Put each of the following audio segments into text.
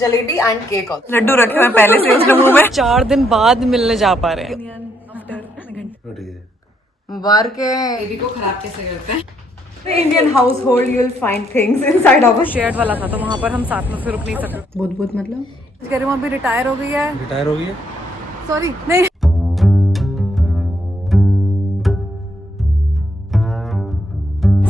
Jalebi and cake. Laddu रखे हुए पहले से उसने मुंह में। 4 दिन बाद मिलने जा पा रहे हैं। मुबारक बेबी को खराब कैसे करते हैं। Indian house hold you will find things inside of shared वाला था, तो वहाँ पर हम साथ में फिर रुक नहीं सकते। बहुत मतलब गरिमा भी रिटायर हो गई है। रिटायर हो गई है। सॉरी नहीं।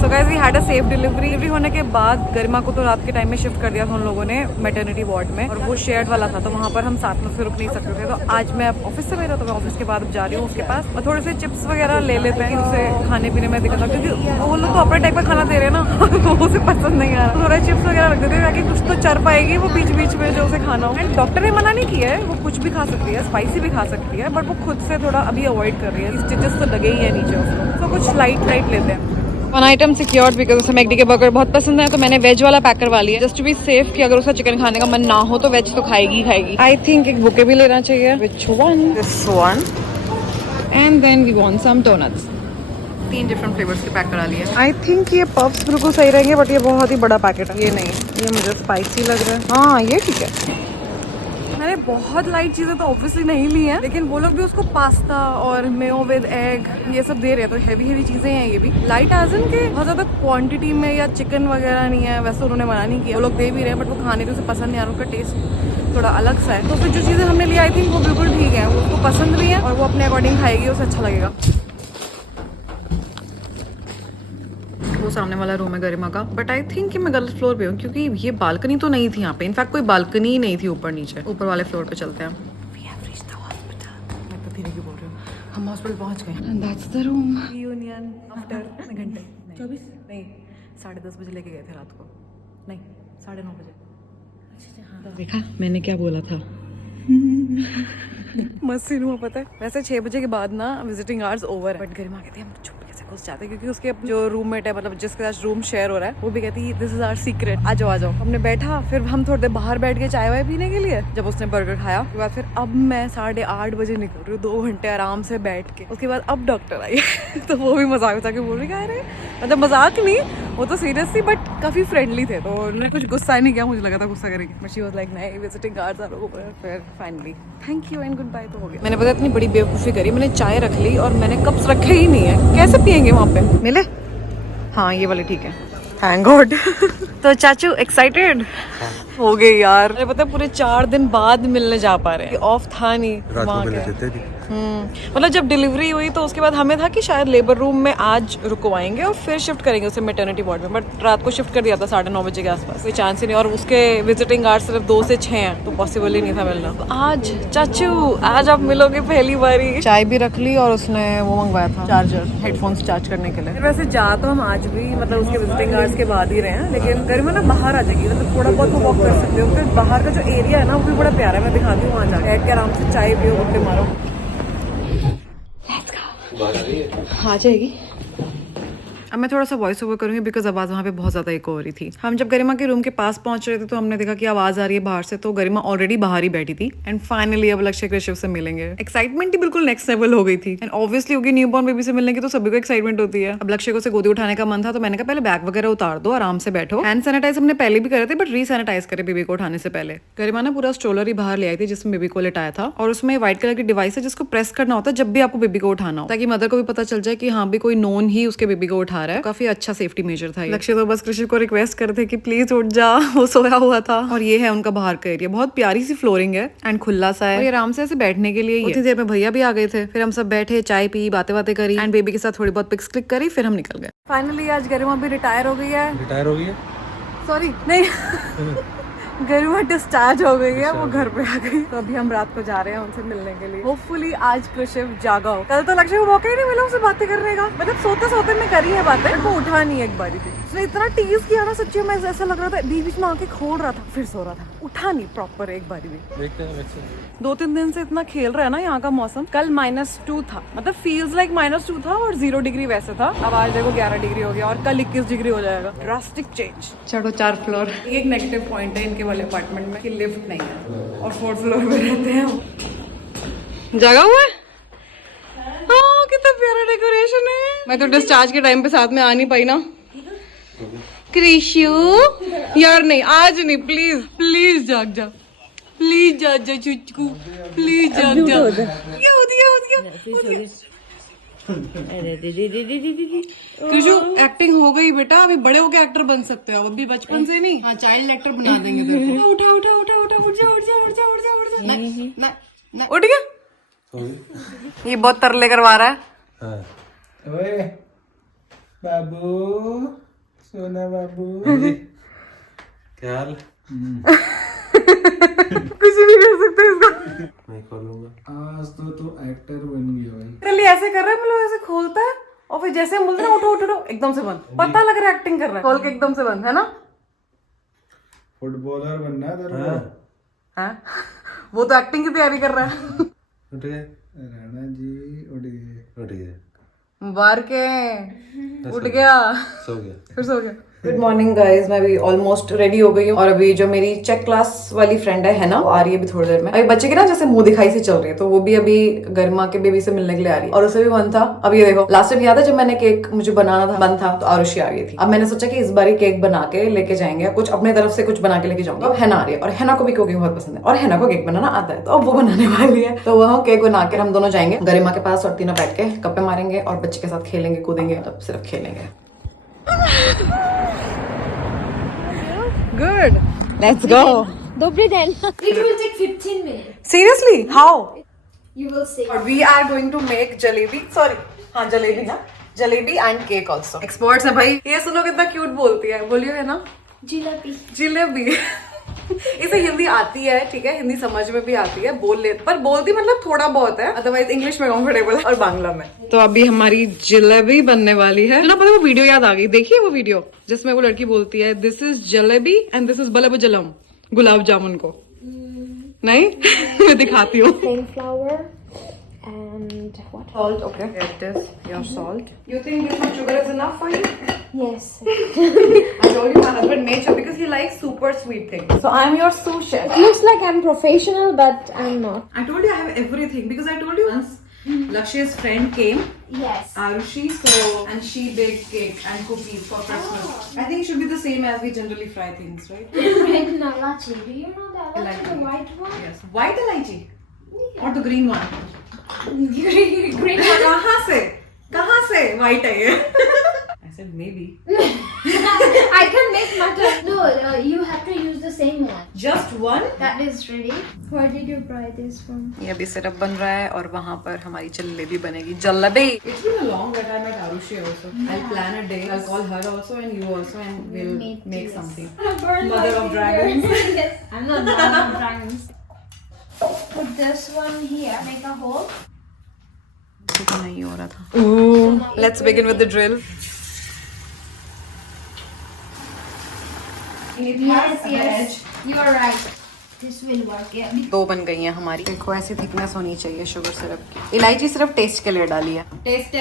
So guys, we had a safe delivery होने के बाद गरिमा को तो रात के टाइम में शिफ्ट कर दिया था उन लोगों ने मैटरनिटी वार्ड में, और वो शेयर्ड वाला था तो वहाँ पर हम साथ में फिर रुक नहीं सकते थे। तो आज मैं ऑफिस से मेरा, तो मैं ऑफिस के बाद जा रही हूँ उसके पास, और थोड़े से चिप्स वगैरह ले लेते हैं, उसे खाने पीने में दिक्कत, क्योंकि वो लोग तो अपने टाइप का खाना दे रहे हैं ना वो उसे पसंद नहीं आ रहा। थोड़ा चिप्स वगैरह रख देते हैं ताकि कुछ तो चर पाएगी वो बीच बीच में जो उसे खाना हो। एंड डॉक्टर ने मना नहीं किया है, वो कुछ भी खा सकती है, स्पाइसी भी खा सकती है, बट वो खुद से थोड़ा अभी अवॉइड कर रही है। स्टिचेस तो लगे ही है नीचे उसको, तो कुछ लाइट लेते हैं। वन आइटम सिक्योर्ड बिकॉज उसे मैकडी के बर्गर बहुत पसंद है, तो मैंने वेज वाला पैक करवा लिया जस्ट टू बी सेफ कि अगर उसका चिकन खाने का मन ना हो तो वेज तो खाएगी। आई थिंक एक बुके भी लेना चाहिए। Which one? This one. And then we want some doughnuts. 3 different flavours के पैक करा लिए। आई थिंक ये पफ्स बिल्कुल सही रहेंगे, बट ये बहुत ही बड़ा पैकेट है। ये नहीं, ये मुझे स्पाइसी लग रहा है। हाँ ये ठीक है। मैंने बहुत लाइट चीज़ें तो ऑब्वियसली नहीं ली हैं, लेकिन वो लोग भी उसको पास्ता और मेयो विद एग ये सब दे रहे हैं, तो हैवी चीज़ें हैं ये भी। लाइट एज इन के बहुत ज़्यादा क्वांटिटी में या चिकन वगैरह नहीं है, वैसे उन्होंने मना नहीं किया। वो लोग दे भी रहे हैं, बट वो खाने को उसे पसंद नहीं आ रहा, उनका टेस्ट थोड़ा अलग सा है। तो फिर जो चीज़ें हमने ली आई थिंक वो बिल्कुल ठीक है, वो उसको पसंद भी है और वो अपने अकॉर्डिंग खाएगी, उसे अच्छा लगेगा। वो सामने वाला रूम है गरिमा का, बट आई थिंक कि मैं गलत फ्लोर पे हूँ, क्योंकि ये बालकनी तो नहीं थी यहाँ पे। इनफैक्ट कोई बालकनी ही नहीं थी ऊपर नीचे। ऊपर वाले फ्लोर पे चलते हैं। मैं तो धीरे की बोल रही हूँ, हम हॉस्पिटल पहुँच गए। That's the room. Union after घंटे 24 नहीं 10:30 बजे लेके गए थे रात को, नहीं 9:30 बजे। देखा मैंने क्या बोला था। मस्त सीन हुआ पता है। वैसे 6 बजे के बाद ना विजिटिंग आवर्स ओवर है, बट गरिमा कहती है हम चुप कैसे घुस जाते हैं, क्योंकि उसके जो रूममेट है, मतलब जिसके साथ रूम शेयर हो रहा है, वो भी कहती है दिस इज आवर सीक्रेट, आ जाओ। हमने बैठा, फिर हम थोड़ी देर बाहर बैठ के चाय वाय पीने के लिए। जब उसने बर्गर खाया उसके बाद फिर अब मैं 8:30 बजे निकल रही हूँ 2 घंटे आराम से बैठ के। उसके बाद अब डॉक्टर आई तो वो भी मजाक उठा के बोल रही कह रहे, मतलब मजाक नहीं, वो तो सीरियस थी बट काफी फ्रेंडली थे, तो उन्होंने कुछ गुस्सा नहीं किया। मुझे लगा था गुस्सा करेगी, बट शी वाज लाइक नहीं, विजिटिंग आवर्स आर ओवर। फिर finally thank you and goodbye तो हो गया। मैंने पता इतनी बड़ी बेवकूफ़ी करी, मैंने चाय रख ली और मैंने कप्स रखे ही नहीं है। कैसे पियेंगे वहाँ पे? मिले? हाँ ये वाले ठीक है, थैंक गॉड। तो चाचू एक्साइटेड हो गए यार। अरे पता है पूरे 4 दिन बाद मिलने जा पा रहे हैं, ऑफ था नहीं वहाँ के। मतलब जब डिलीवरी हुई तो उसके बाद हमें था कि शायद लेबर रूम में आज रुकवाएंगे और फिर शिफ्ट करेंगे उसे मैटरनिटी वार्ड में, बट रात को शिफ्ट कर दिया था 9:30 बजे के आसपास। कोई चांस ही नहीं, और उसके विजिटिंग आवर्स सिर्फ 2 से 6 हैं, तो पॉसिबल ही नहीं था मिलना। तो आज चाचू आज आप मिलोगे पहली बारी। चाय भी रख ली और उसने वो मंगवाया था चार्जर, हेडफोन्स चार्ज करने के लिए। वैसे जा तो हम आज भी मतलब उसके विजिटिंग आवर्स के बाद ही रहे हैं, लेकिन गरिमा ना बाहर आ जाएगी, मतलब थोड़ा बहुत वो वॉक कर सकते हो। फिर बाहर का जो एरिया है ना वो भी बड़ा प्यारा है, मैं दिखाती हूँ। वहाँ जाकर बैठ के आराम से चाय पियो, गुड्डे मारो। आ जाएगी। अब मैं थोड़ा सा वॉइस ओवर करूंगी बिकॉज आवाज़ वहाँ पे बहुत ज़्यादा इको हो रही थी। हम जब गरिमा के रूम के पास पहुंच रहे थे तो हमने देखा कि आवाज़ आ रही है बाहर से, तो गरिमा ऑलरेडी बाहर ही बैठी थी। एंड फाइनली अब लक्ष्य कृष्ण से मिलेंगे। एक्साइटमेंट ही बिल्कुल नेक्स्ट लेवल हो गई थी। एंड ऑब्वियसली होगी न्यूबॉर्न बेबी से मिलने की तो सभी को एक्साइटमेंट होती है। अब लक्ष्य को से गोदी उठाने का मन था, तो मैंने कहा पहले बैग वगैरह उतार दो, आराम से बैठो। हैंड सैनिटाइज हमने पहले भी करे थे, बट रीसैनिटाइज करे बेबी को उठाने से पहले। गरिमा ना पूरा स्ट्रोलर ही बाहर ले आई थी जिसमें बेबी को लेटाया था, और उसमें व्हाइट कलर की डिवाइस है जिसको प्रेस करना होता है जब भी आपको बेबी को उठाना हो, ताकि मदर को भी पता चल जाए कि हाँ भी कोई नोन ही उसके बेबी को उठा रहा है। काफी अच्छा सेफ्टी मेजर था। लक्ष्य तो बस कृषि को रिक्वेस्ट कर थे कि प्लीज उठ जा, वो सोया हुआ था। और ये है उनका बाहर का एरिया, बहुत प्यारी सी फ्लोरिंग है एंड खुला सा है, और ये आराम से ऐसे बैठने के लिए। उतनी देर में भैया भी आ गए थे, फिर हम सब बैठे, चाय पी, बातें करी एंड बेबी के साथ थोड़ी बहुत पिक्स क्लिक करी, फिर हम निकल गए। फाइनली आज गरिमा भी रिटायर हो गई है। रिटायर हो गई है? सॉरी नहीं गरिमा डिस्चार्ज हो गई है, वो घर पे आ गई। तो अभी हम रात को जा रहे हैं उनसे मिलने के लिए। होपफुली आज कृषिव जागा हो। कल तो लक्ष्य को मौका ही नहीं मिला उसे बातें करने का, मतलब सोते सोते में करी है बातें, वो उठा नहीं एक बारी भी। उसने इतना टीज किया ना सच्ची में, ऐसा लग रहा था बीच बीच में आंखें खोल रहा था फिर सो रहा था, उठा नहीं प्रॉपर एक बारी भी। देखते हैं 2-3 दिन से इतना खेल रहा है ना यहाँ का मौसम। कल -2 था, मतलब फील्स लाइक -2 था, और 0 डिग्री वैसे था। अब आज देखो 11 डिग्री हो गया, और कल 21 डिग्री हो जाएगा। Drastic change. चढ़ो 4 फ्लोर। एक नेगेटिव पॉइंट है इनके वाले अपार्टमेंट में कि लिफ्ट नहीं है, और 4th फ्लोर पे रहते हैं हम। जगह हुआ है? हाँ कितना प्यारा डेकोरेशन है। मैं तो डिस्चार्ज के टाइम पे साथ में आ नहीं पाई ना। कृषु यार नहीं, आज नहीं, प्लीज प्लीज जाग जा, प्लीज जाग जा चुचकू, प्लीज जाग जा। ये हो दिया। कृषु एक्टिंग हो गई बेटा, अभी बड़े होके एक्टर बन सकते हो, अभी बचपन से नहीं। हाँ चाइल्ड एक्टर बना देंगे तेरे को। उठा उठा उठा उठा, उठ जा उठ जा उठ जा उठ जा उठ जा। नहीं, उठ गया। ये बहुत तरले करवा रहा है। ओए बाबू, सोना बाबू, क्या हाल? कुछ नहीं कर सकते इसको। मैं खोलूंगा। आज तो तू एक्टर बन गया भाई। चलिए ऐसे कर रहा है, मतलब ऐसे खोलता है और फिर जैसे हम बोलते हैं ना उठो उठो उठो, एकदम से बंद। पता लग रहा है एक्टिंग कर रहा है, खोल के एकदम से बंद, है ना? फुटबॉलर बनना है तेरे को। हाँ? वो तो एक्टिंग की तैयारी कर रहा है। उठ गए? राणा जी उठ गए। उठ गए। मुबारक है, उठ गया, सो गया। फिर सो गया। गुड मॉर्निंग गाइज, मैं भी ऑलमोस्ट रेडी हो गई हूँ और अभी जो मेरी चेक क्लास वाली फ्रेंड है ना, वो आ रही है अभी थोड़ी देर में। अभी बच्चे की ना जैसे मुंह दिखाई से चल रही है, तो वो भी अभी गरिमा के बेबी से मिलने के लिए आ रही है और उसे भी मन था। अब ये देखो, लास्ट टाइम याद है जब मैंने केक मुझे बनाना था, मन था, तो आरुषि आ गई थी। अब मैंने सोचा कि इस बार केक बना के लेके जाएंगे, कुछ अपने तरफ से कुछ बना के लेके जाऊंगा। अब हैना आ रही है और हैना को भी कुकिंग बहुत पसंद है और हैना को केक बनाना आता है, तो अब वो बनाने वाली है। तो वहाँ केक बना के हम दोनों जाएंगे गरिमा के पास और तीनों बैठ के गप्पे मारेंगे और बच्चे के साथ खेलेंगे कूदेंगे, तब सिर्फ खेलेंगे। Good. Let's go. Dobry then. It will take 15 minutes. Seriously? How? You will see. Or we are going to make jalebi. Sorry. हाँ जलेबी ना, jalebi and cake also. Experts है भाई। ये सुनो कितना क्यूट बोलती है, बोलियो है ना? Jalebi. जिलेबी। इसे हिंदी आती है, ठीक है, हिंदी समझ में भी आती है, बोल ले, पर बोलती मतलब थोड़ा बहुत है, अदरवाइज इंग्लिश में कंफर्टेबल है और बांग्ला में। तो अभी हमारी जलेबी बनने वाली है ना। पता वो वीडियो याद आ गई, देखिए वो वीडियो जिसमें वो लड़की बोलती है this is jalebi and this is bulb जलम, गुलाब जामुन को। नहीं मैं दिखाती हूँ। Plain flour and what? Salt, okay. It is your salt. You think this much sugar is enough for you? Yes. I told you my husband made sure because he likes super sweet things. So I am your sous chef. It looks like I'm professional, but I'm not. I told you I have everything because I told you once Lakshya's friend came, Yes. Arushi, so and she baked cake and cookies for Christmas. I think it should be the same as we generally fry things, right? Red nalachi. Do you know the alachi, the white one? Yes. White elaichi or the green one? Green one. कहाँ से? कहाँ से white है ये? I said maybe. I can make mutton. No, you have to use the same one. Just one? That is ready. Where did you buy this from? ये अभी syrup बन रहा है और वहाँ पर हमारी जलेबी बनेगी। Jalebi. It's been a long that I met Arushi also. I'll plan a day. I'll call her also and you also and we'll make something. Mother of dragons. Yes. I'm not mother of dragons. Put this one here. Make a hole. तो नहीं हो रहा था। Let's begin with the drill. Yes. You are right. This will work. Yeah. दो बन गई हैं हमारी। देखो ऐसी थिकनेस होनी चाहिए शुगर सिरप की। इलायची सिर्फ टेस्ट के लिए डाली है। टेस्ट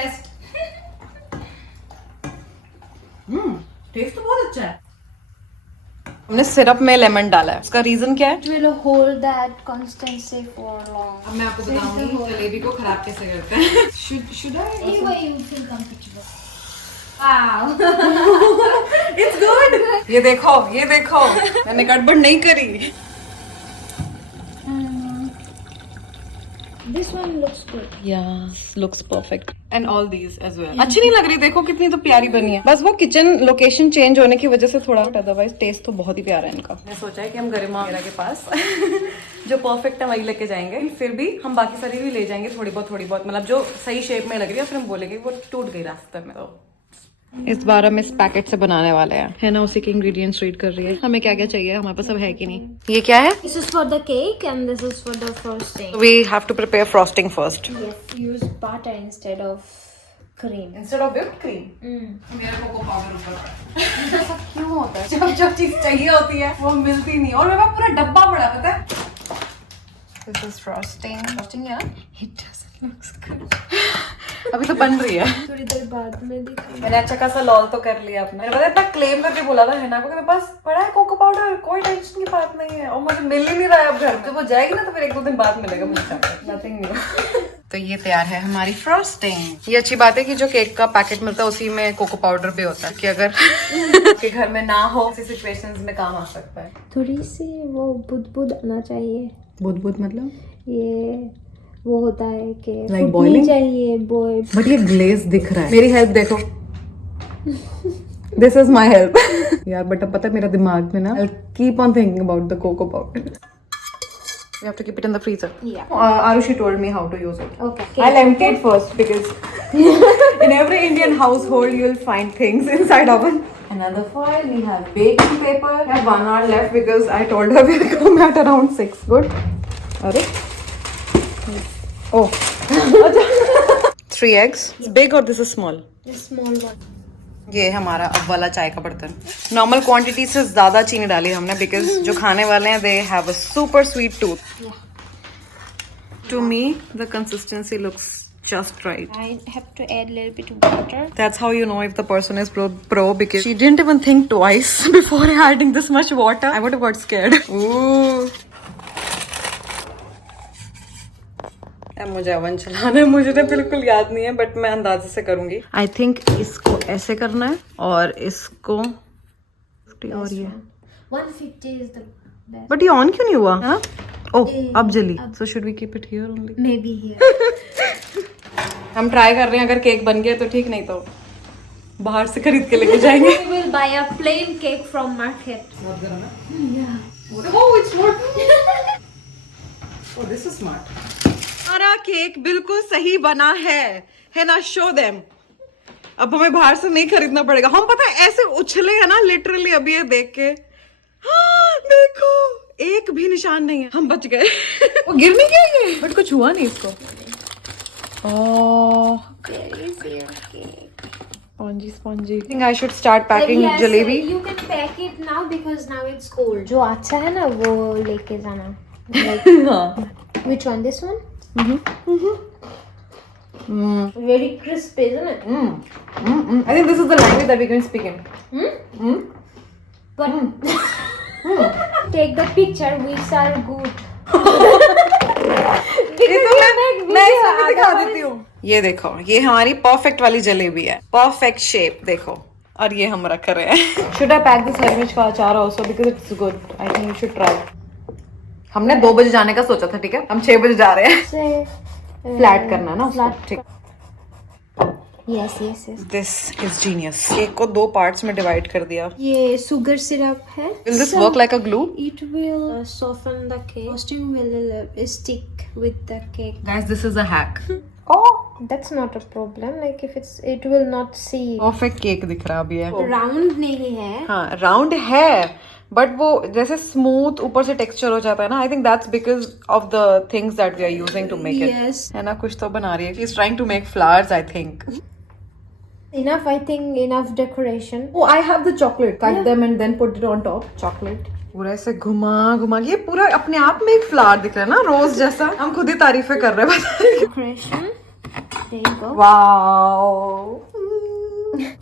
टेस्ट तो बहुत अच्छा है। हमने सिरप में लेमन डाला है, उसका रीजन क्या है? It will hold that consistency for long. अब मैं आपको बताऊंगी जलेबी को खराब कैसे करते हैं। Should I? Anyway, you feel comfortable. Wow. It's good. ये देखो, मैंने गड़बड़ नहीं करी। This one looks good. Yes, looks perfect. And all these as well. अच्छी नहीं लग रही, देखो कितनी तो प्यारी बनी है। बस वो किचन लोकेशन चेंज होने की वजह से थोड़ा, अदरवाइज टेस्ट तो बहुत ही प्यारा है इनका। मैं सोचा है कि हम गरिमा वगैरह के पास जो परफेक्ट है वही लेके जाएंगे, फिर भी हम बाकी सारी भी ले जाएंगे थोड़ी बहुत, मतलब जो सही शेप में लग रही है, फिर हम बोलेंगे वो टूट गई रास्ते में। तो इस बार हम इस पैकेट से बनाने वाले हैं। है ना, उसी के इंग्रेडिएंट्स रीड कर रही है, हमें क्या क्या चाहिए, हमारे पास सब है कि नहीं। ये क्या है? This is for the cake and this is for the frosting. We have to prepare frosting first. Yes, use butter instead of cream. Instead of whipped cream. मेरा कोको पाउडर ऊपर। ऐसा क्यों होता है? जब चीज चाहिए होती है वो मिलती नहीं, और मेरे पास पूरा डब्बा पड़ा पता है। This is frosting. Frosting है ना? It doesn't look good. अभी तो बन रही है। थोड़ी देर बाद में दिखाऊंगी। मैंने अच्छा खासा लॉल तो कर लिया अपना। मैंने पता है इतना क्लेम करके बोला था है ना को कि मेरे पास पड़ा है कोको पाउडर, कोई टेंशन की बात नहीं है, और मुझे मिल ही नहीं रहा है अब घर में। जब वो जाएगी ना तो फिर 1-2 दिन बाद मिलेगा मुझे। Nothing new. तो ये तैयार है हमारी फ्रॉस्टिंग। ये अच्छी बात है कि जो केक का पैकेट मिलता है उसी में कोको पाउडर भी होता है कि अगर के घर में ना हो ऐसी सिचुएशंस में काम आ सकता है। थोड़ी सी वो बुद आना चाहिए। बुद मतलब ये वो होता है कि Like फूटनी boiling? चाहिए बॉय। बट ये ग्लेज दिख रहा है। मेरी हेल्प देखो, दिस इज माई हेल्प। यार बट अब पता है मेरा दिमाग में ना keep on thinking about the cocoa powder. You have to keep it in the freezer. Yeah. Arushi told me how to use it. Okay. I'll empty it first because in every Indian household you'll find things inside oven. Another foil. We have baking paper. We have 1 hour left because I told her we'll come at around 6. Good. Are Oh. 3 eggs. It's big or this is small? The small one. ये हमारा अब वाला चाय का बर्तन। Normal quantity से ज्यादा चीनी डाली हमने बिकॉज जो खाने वाले हैं they have a super sweet tooth. To me the consistency looks just right. I have to add a little bit of water. That's how you know if the person is pro because she didn't even think twice before adding this much water. I would have got scared. Ooh. अब मुझे oven चलाना है, मुझे तो बिल्कुल याद नहीं है बट मैं अंदाजे से करूंगी। आई थिंक इसको ऐसे करना है और इसको और ये 150 is the best. बट ये ऑन क्यों नहीं हुआ? हाँ? ओह अब जली। So should we keep it here only? Maybe here. हम ट्राई कर रहे हैं, अगर केक बन गया तो ठीक, नहीं तो बाहर से खरीद के लेके जाएंगे। We will buy a plain cake from market. Oh, it's smart. Oh, this is smart. हमारा केक बिल्कुल सही बना है ना? Show them. अब हमें बाहर से नहीं खरीदना पड़ेगा। हम पता है ऐसे उछले है ना लिटरली अभी ये देख के। हाँ, देखो एक भी निशान नहीं है, हम बच गए। वो गिर नहीं गया ये, बट कुछ हुआ नहीं इसको। ओह There is your cake. Spongy. I think I should start packing Yes, jalebi. you can pack it now because now it's cold. जो अच्छा है ना वो लेके जाना। Like, हाँ। which one? This one? Very crisp, isn't it? I think this is the language that we're going to speak in. But take the picture which are good. ये तो मैं इसमें भी दिखा देती हूँ। ये देखो, ये हमारी परफेक्ट वाली जलेबी है, परफेक्ट शेप देखो, और ये हम रख रहे हैं। Should I pack this हरी मिर्च का अचार also because it's good? I think you should try. हमने 2 बजे जाने का सोचा था, ठीक है? हम 6 बजे जा रहे हैं। फ्लैट करना ना उसको, ठीक। Yes. This is genius. Cake को 2 पार्ट्स में डिवाइड कर दिया। ये sugar syrup है। Will this work like a glue? It will soften the cake. Frosting will stick with the cake. Guys, this is a hack. Oh, that's not a problem. Like if it will not see. Perfect cake दिख रहा अभी है। Round नहीं है। हाँ, round है but वो जैसे स्मूथ ऊपर से टेक्सचर हो जाता है ना। I think that's because of the things that we are using to make it. Yes. है ना, कुछ तो बना रही है। She is trying to make flowers I think. Enough, I think enough decoration. Oh, I have the chocolate. Cut them and then put it on top. Chocolate. पूरा ऐसे घुमा ये पूरा अपने आप में एक फ्लावर दिख रहा है ना, रोज जैसा। हम खुद ही तारीफें कर रहे हैं। Decoration. There you go. Wow.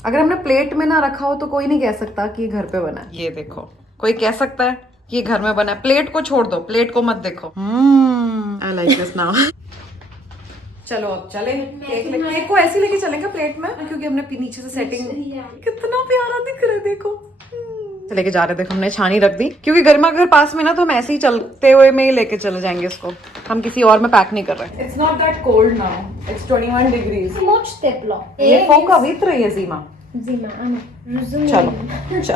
अगर हमने प्लेट में ना रखा हो तो कोई नहीं कह सकता कि ये घर पे बना है। ये देखो, कोई कह सकता है कि ये घर में बना है। प्लेट को छोड़ दो, प्लेट को मत देखो। I like this now. चलो अब चले केक को ऐसे लेके चलेंगे प्लेट में, क्योंकि हमने नीचे से सेटिंग। कितना प्यारा दिख रहा है देखो। लेके जा रहे थे, हमने छानी रख दी क्योंकि गर्मा घर पास में ना, तो हम ऐसे ही चलते हुए में ही लेके चले जाएंगे इसको। हम किसी और में पैक नहीं कर रहे। It's not that cold now. It's 21 degrees. Much teplo. ये फोका वित्र है Zima. Zima, Resume. चलो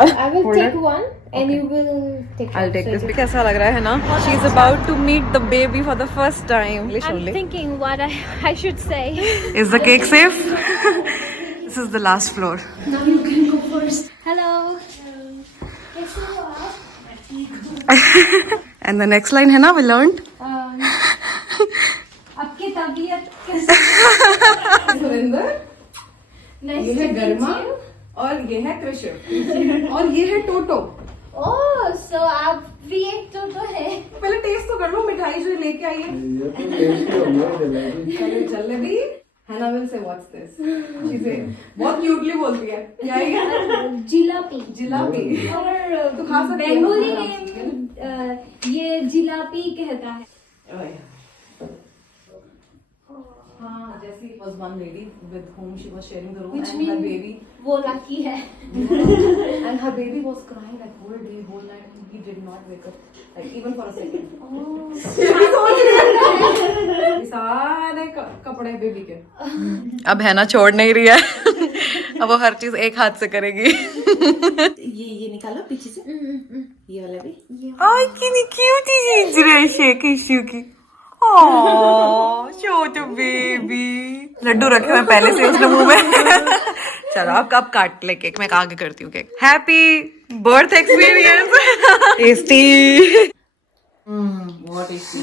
I will take one and you will take I'll one. take this. कैसा लग रहा है ना? She's about to meet the baby for the first time. English I'm only. thinking what I should say. Is the cake safe? This is the last floor. Now you can go first. Hello. And the next line है ना, we learned. आपकी तबीयत कैसी? Surendra, Nice ये to है meet गर्मा you. और ये है कृष्ण और ये है टोटो। Oh, so आप भी एक टोटो है। पहले टेस्ट तो कर लो मिठाई जो लेके आई है। ये तो टेस्टी हो गया jalebi. Jalebi. Hannah will say what's this? चीजें बहुत क्यूटली बोलती है। क्या है ये? जिलापी। जिलापी। और तो खा सकती है। बंगाली में ये जिलापी कहता है। हाँ, जैसे was one lady with whom she was sharing the room, Which and her means baby, वो lucky है. and her baby was crying like whole day, whole night, and he did not wake up, like even for a second. सारे कपड़े baby के. अब है ना छोड़ नहीं रही है. अब वो हर चीज एक हाथ से करेगी. ये निकालो पीछे से ये वाला भी Ay, कितनी क्यूट है शेकी शुकी. ओह, छोटू बेबी. लड्डू रखे हुए पहले से उसने मुंह में. चलो अब कब काट ले केक. मैं आगे करती हूँ cake. Happy birth experience. Tasty. बहुत टेस्टी